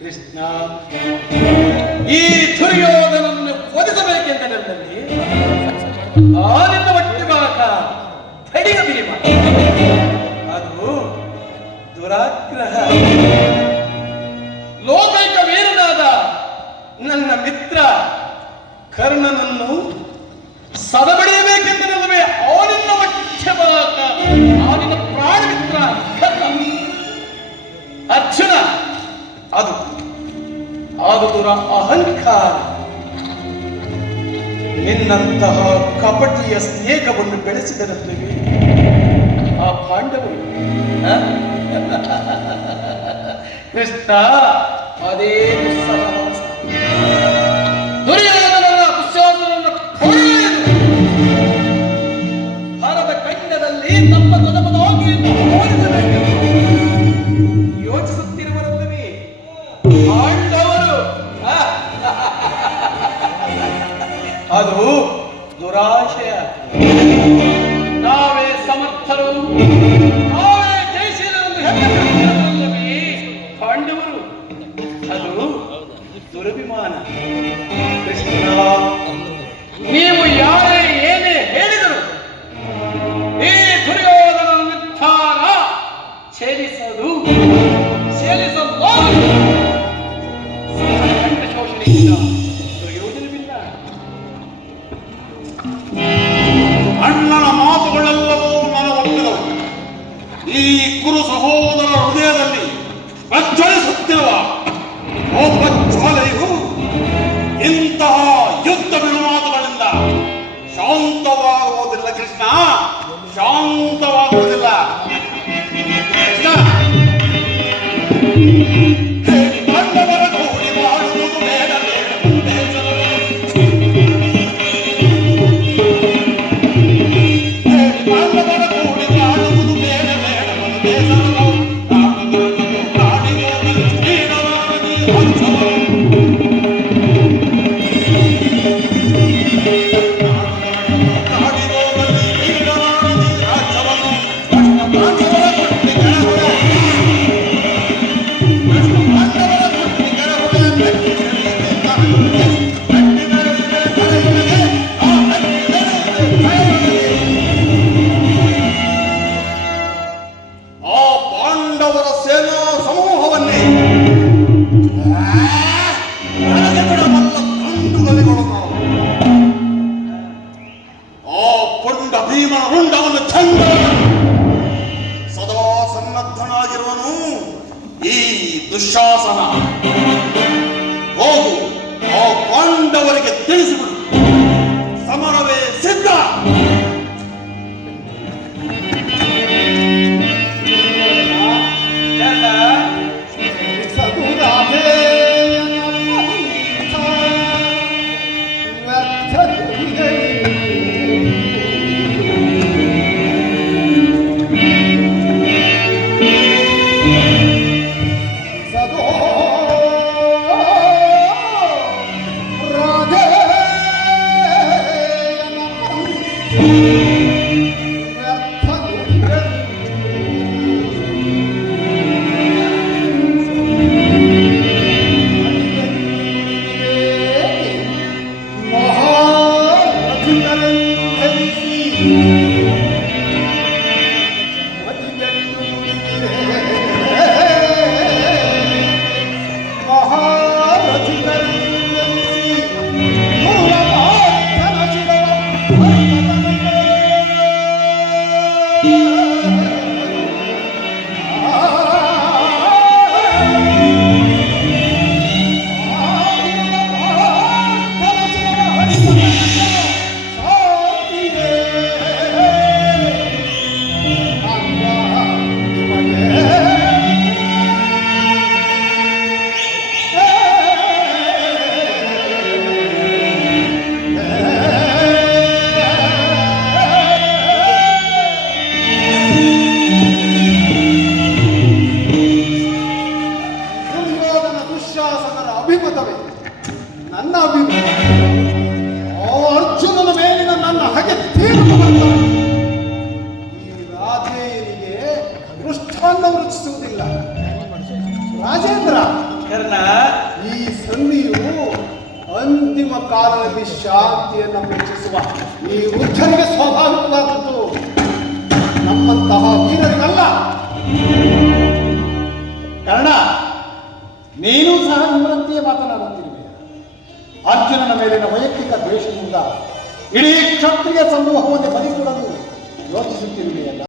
ಕೃಷ್ಣ. ಈ ದುರ್ಯೋಧನನ್ನು ಒದಿಸಬೇಕೆಂದ ನನ್ನಲ್ಲಿ ಆನಿಂದ ಒಟ್ಟಿ ಬಾಕ ಅದು ದುರಾಗ್ರಹ. ಅದು ಆದುದರ ಅಹಂಕಾರ. ನಿನ್ನಂತಹ ಕಪಟಿಯ ಸ್ನೇಹವನ್ನು ಬೆಳೆಸಿದರಂತೆ ಆ ಪಾಂಡವರು. ಕೃಷ್ಣ ಅದೇ ಪ್ರಜ್ವಲಿಸುತ್ತಿರುವ ಜ್ವಾಲೆಯು ಇಂತಹ ಯುದ್ಧ ವಿಮಾತುಗಳಿಂದ ಶಾಂತವಾಗುವುದಿಲ್ಲ ಕೃಷ್ಣ. ಶಾಂತವಾಗುವುದಿಲ್ಲ. ಕೃಷ್ಣ. ನಿಮ್ಮ ಮುಂಡವನ್ನು ಚಂದ ಸದಾ ಸನ್ನದ್ಧನಾಗಿರುವನು ಈ ದುಶಾಸನ. ಹೋಗು ಆ ಪಾಂಡವರಿಗೆ ತಿಳಿಸಿಬಿಡು. ಮೃಷ್ಟಾನ್ನ ರಚಿಸುವುದಿಲ್ಲ ರಾಜೇಂದ್ರ ಕರ್ಣ ಈ ಸಂಧಿಯು ಅಂತಿಮ ಕಾಲದಲ್ಲಿ ಶಾಂತಿಯನ್ನು ಅಪೇಕ್ಷಿಸುವ ಈ ವೃದ್ಧರಿಗೆ ಸ್ವಾಭಾವಿಕವಾದದ್ದು. ನಮ್ಮಂತಹ ವೀರರಿಗಲ್ಲ. ಕರ್ಣ ನೀನು ಸಹ ಇವರಂತೆಯೇ ಮಾತನಾಡುತ್ತಿರುವೆ. ಅರ್ಜುನನ ಮೇಲಿನ ವೈಯಕ್ತಿಕ ದ್ವೇಷದಿಂದ ಇಡೀ ಕ್ಷತ್ರಿಯ ಸಮೂಹವನ್ನು ಬಲಿಕೊಡಲು ಯೋಚಿಸುತ್ತಿರುವೆಯಲ್ಲ.